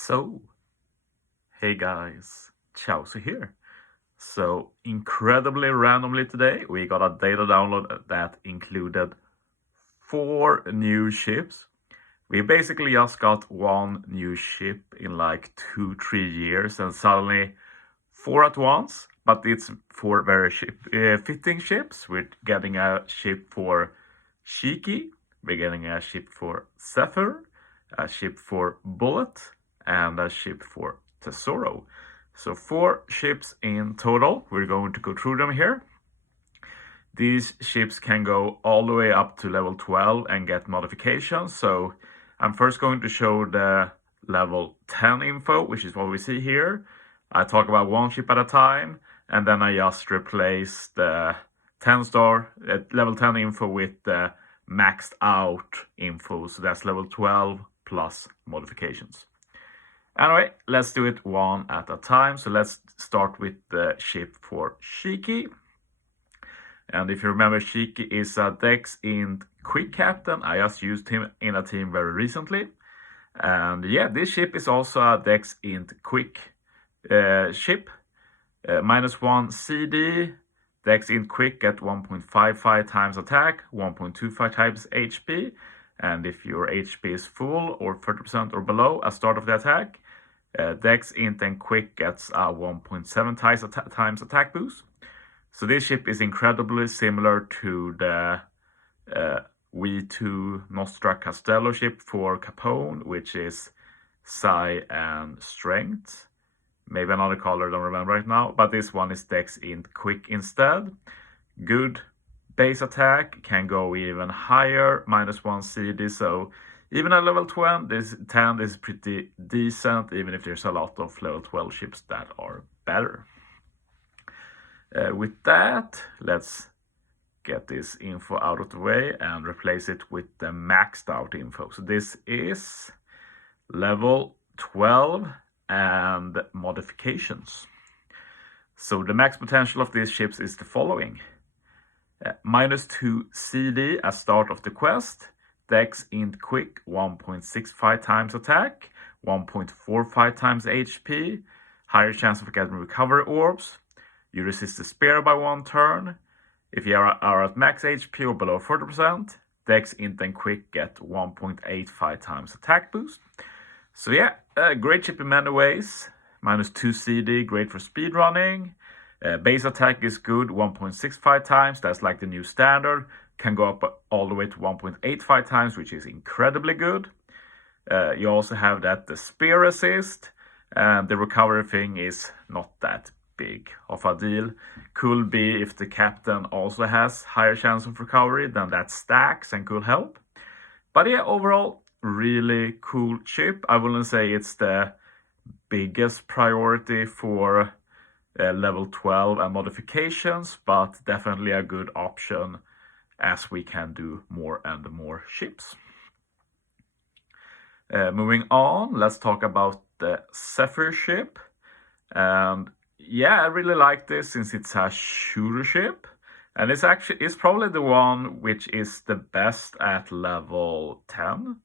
So, hey guys, Chauzu here. So, incredibly randomly today, we got a data download that included 4 new ships. We basically just got one new ship in like 2-3 years, and suddenly 4 at once. But it's 4 very fitting ships. We're getting a ship for Shiki, we're getting a ship for Zephyr, a ship for Bullet, and a ship for Tesoro. So 4 ships in total. We're going to go through them here. These ships can go all the way up to level 12 and get modifications. So I'm first going to show the level 10 info, which is what we see here. I talk about one ship at a time, and then I just replace the 10-star level 10 info with the maxed out info. So that's level 12 plus modifications. Anyway, let's do it one at a time. So let's start with the ship for Shiki. And if you remember, Shiki is a Dex Int Quick Captain. I just used him in a team very recently. And yeah, this ship is also a Dex Int Quick ship. -1 CD, Dex Int Quick at 1.55 times attack, 1.25 times HP. And if your HP is full or 30% or below at start of the attack, Dex Int and Quick gets a 1.7 times attack boost. So this ship is incredibly similar to the V2 Nostra Castello ship for Capone, which is Psi and Strength. Maybe another color, don't remember right now. But this one is Dex Int Quick instead. Good base attack, can go even higher, -1 CD. So even at level 10, this is pretty decent, even if there's a lot of level 12 ships that are better. With that, let's get this info out of the way and replace it with the maxed out info. So this is level 12 and modifications. So the max potential of these ships is the following. -2 CD at start of the quest, Dex Int Quick 1.65 times attack, 1.45 times HP, higher chance of getting recovery orbs. You resist the spear by 1 turn. If you are at max HP or below 40%, Dex Int and Quick get 1.85 times attack boost. So yeah, great ship in many ways. -2 CD, great for speedrunning. Base attack is good, 1.65 times. That's like the new standard. Can go up all the way to 1.85 times, which is incredibly good. You also have that the spear resist, and the recovery thing is not that big of a deal. Could be if the captain also has higher chance of recovery, then that stacks and could help. But yeah, overall, really cool ship. I wouldn't say it's the biggest priority for level 12 and modifications, but definitely a good option as we can do more and more ships. Moving on, let's talk about the Zephyr ship. And yeah, I really like this since it's a shooter ship. And it's probably the one which is the best at level 10,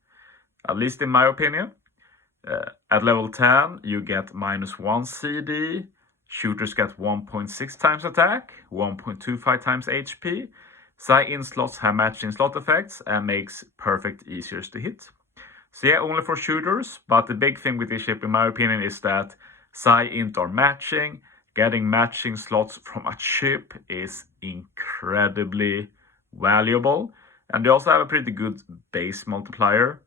at least in my opinion. At level 10, you get -1 CD. Shooters get 1.6 times attack, 1.25 times HP. Psi-in slots have matching slot effects and makes perfect easier to hit. So yeah, only for shooters, but the big thing with this ship, in my opinion, is that Psi-int are matching. Getting matching slots from a ship is incredibly valuable. And they also have a pretty good base multiplier.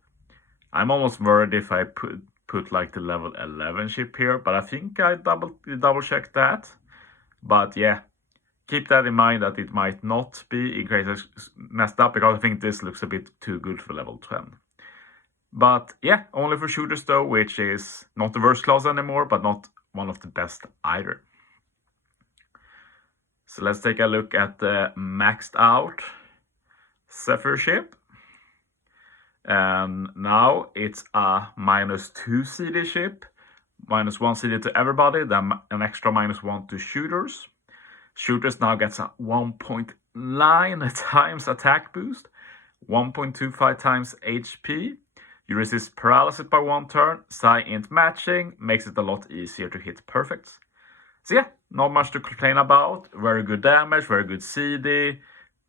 I'm almost worried if I put like the level 11 ship here, but I think I double checked that. But yeah, keep that in mind that it might not be in case I messed up, because I think this looks a bit too good for level 10. But yeah, only for shooters though, which is not the worst class anymore, but not one of the best either. So let's take a look at the maxed out Zephyr ship. And now it's a -2 CD ship, -1 CD to everybody, then an extra -1 to shooters. Shooters now gets a 1.9 times attack boost, 1.25 times HP. You resist paralysis by 1 turn. Psi int matching makes it a lot easier to hit perfects. So yeah, not much to complain about. Very good damage, very good CD.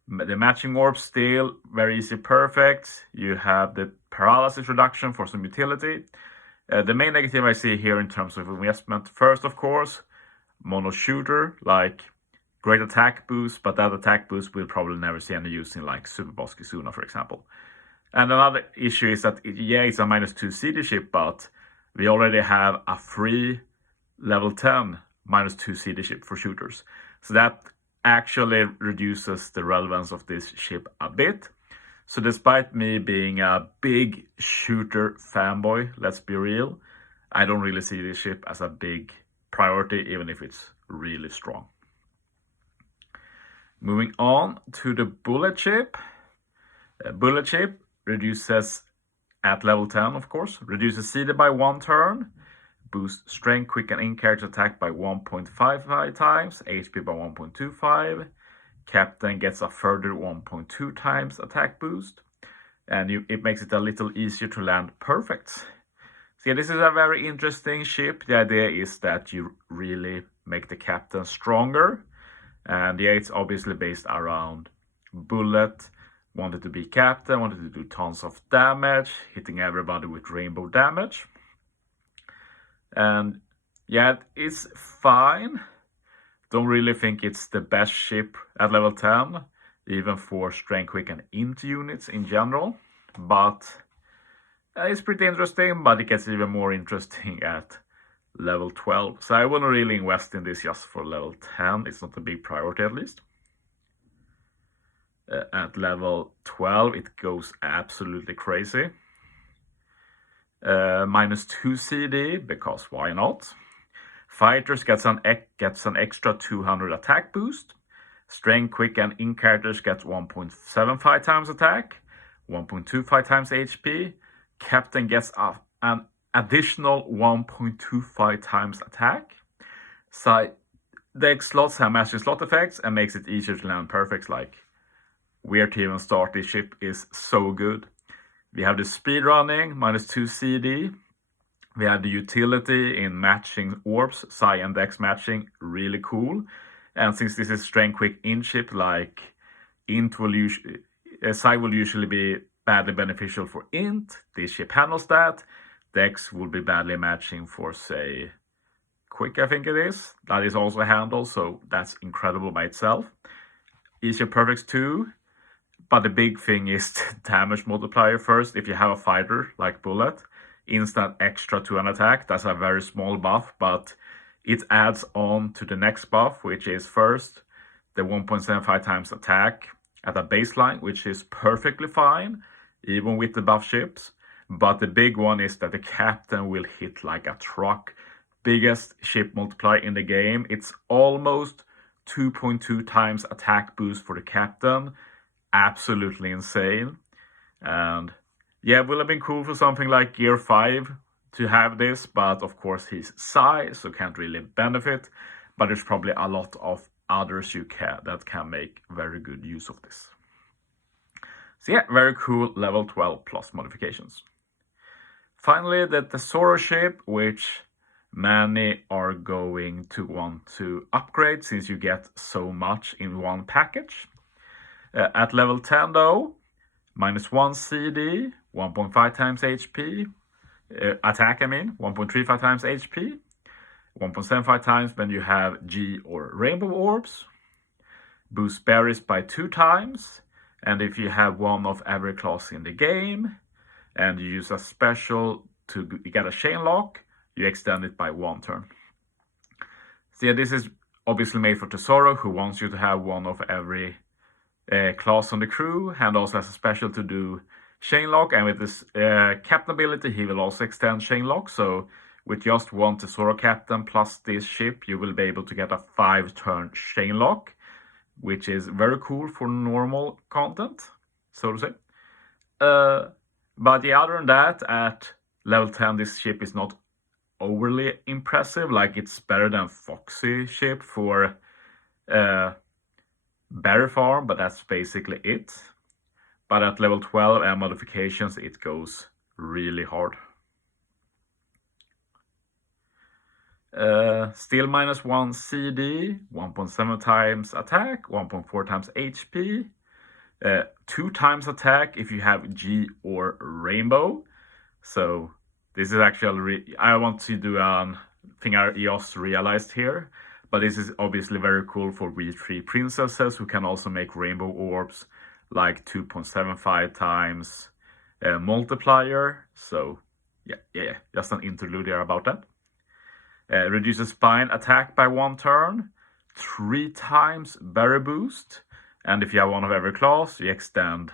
The matching orb still very easy perfect. You have the paralysis reduction for some utility. The main negative I see here in terms of investment, first of course, mono shooter, like great attack boost, but that attack boost will probably never see any use in like Super Boss Kizuna, for example. And another issue is that, yeah, it's a -2 CD ship, but we already have a free level 10 -2 CD ship for shooters. So that actually reduces the relevance of this ship a bit. So despite me being a big shooter fanboy, let's be real, I don't really see this ship as a big priority, even if it's really strong. Moving on to the bullet ship. Bullet ship reduces at level 10, of course, reduces CD by 1 turn, boosts strength, quick and in-character attack by 1.55 times, HP by 1.25. Captain gets a further 1.2 times attack boost, and it makes it a little easier to land perfects. So yeah, this is a very interesting ship. The idea is that you really make the captain stronger, and yeah, it's obviously based around Bullet wanted to be captain, wanted to do tons of damage, hitting everybody with rainbow damage. And yeah, it's fine. Don't really think it's the best ship at level 10, even for strength, quick and int units in general. But it's pretty interesting, but it gets even more interesting at level 12. So I wouldn't really invest in this just for level 10. It's not a big priority, at least. At level 12, it goes absolutely crazy. -2 CD, because why not? Fighters gets an extra 200 attack boost. Strength, quick, and in-characters gets 1.75 times attack, 1.25 times HP. Captain gets an additional 1.25 times attack. So deck slots have matching slot effects and makes it easier to land perfects, like where to even start. This ship is so good. We have the speed running, -2 CD. We have the utility in matching orbs, Psi and Dex matching, really cool. And since this is strength quick in ship, like int will usually, Psi will usually be badly beneficial for int. This ship handles that. Dex will be badly matching for, say, quick, I think it is. That is also handled, so that's incredible by itself. Easier perfects too. But the big thing is the damage multiplier first. If you have a fighter like Bullet, instant extra to an attack. That's a very small buff, but it adds on to the next buff, which is first the 1.75 times attack at a baseline, which is perfectly fine, even with the buff ships. But the big one is that the captain will hit like a truck. Biggest ship multiplier in the game. It's almost 2.2 times attack boost for the captain. Absolutely insane. And yeah, it would have been cool for something like Gear 5 to have this, but of course he's Psi, so can't really benefit. But there's probably a lot of others that can make very good use of this. So yeah, very cool level 12 plus modifications. Finally, the Tesoro ship, which many are going to want to upgrade since you get so much in one package. At level 10 though, -1 CD, 1.5 times HP, attack 1.35 times HP, 1.75 times when you have G or Rainbow Orbs, boost berries by 2 times, and if you have one of every class in the game, and you use a special to get a chain lock, you extend it by 1 turn. So yeah, this is obviously made for Tesoro, who wants you to have one of every class on the crew, and also has a special to do chain lock, and with this captain ability he will also extend chain lock. So with just one Tesoro captain plus this ship, you will be able to get a 5-turn chain lock, which is very cool for normal content, so to say. But yeah, other than that, at level 10 this ship is not overly impressive. Like, it's better than Foxy ship for berry farm, but that's basically it. But at level 12 and modifications, it goes really hard. Still -1 CD, 1.7 times attack, 1.4 times HP, 2 times attack if you have G or Rainbow. So this is actually, I want to do a thing I just realized here, but this is obviously very cool for V3 princesses who can also make rainbow orbs, like 2.75 times multiplier. So yeah, just an interlude there about that. Reduces spine attack by 1 turn, 3 times berry boost, and if you have one of every class, you extend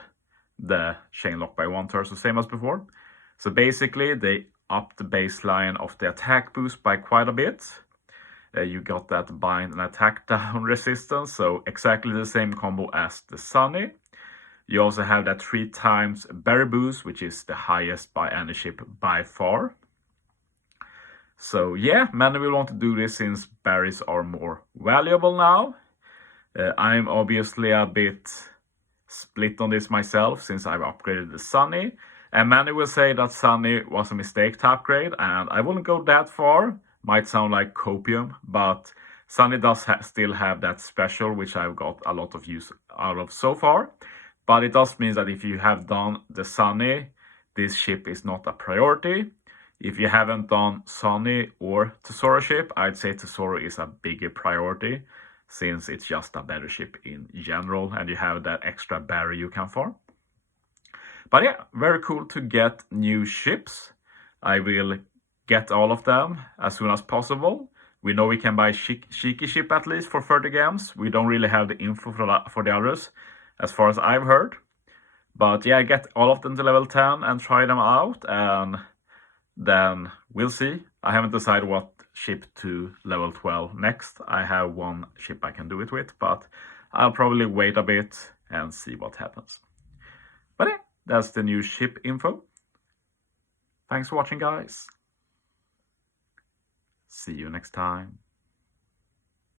the chain lock by 1 turn, so same as before. So basically, they upped the baseline of the attack boost by quite a bit. You got that bind and attack down resistance, so exactly the same combo as the Sunny. You also have that 3 times berry boost, which is the highest by any ship by far. So yeah, many will want to do this since berries are more valuable now. I'm obviously a bit split on this myself since I've upgraded the Sunny. And many will say that Sunny was a mistake to upgrade, and I wouldn't go that far. Might sound like copium, but Sunny does still have that special, which I've got a lot of use out of so far. But it does mean that if you have done the Sunny, this ship is not a priority. If you haven't done Sunny or Tesoro ship, I'd say Tesoro is a bigger priority since it's just a better ship in general and you have that extra berry you can farm. But yeah, very cool to get new ships. I will get all of them as soon as possible. We know we can buy Shiki ship at least for 30 games. We don't really have the info for the others as far as I've heard. But yeah, get all of them to level 10 and try them out, and then we'll see. I haven't decided what ship to level 12 next. I have one ship I can do it with, but I'll probably wait a bit and see what happens. But yeah, that's the new ship info. Thanks for watching, guys. See you next time.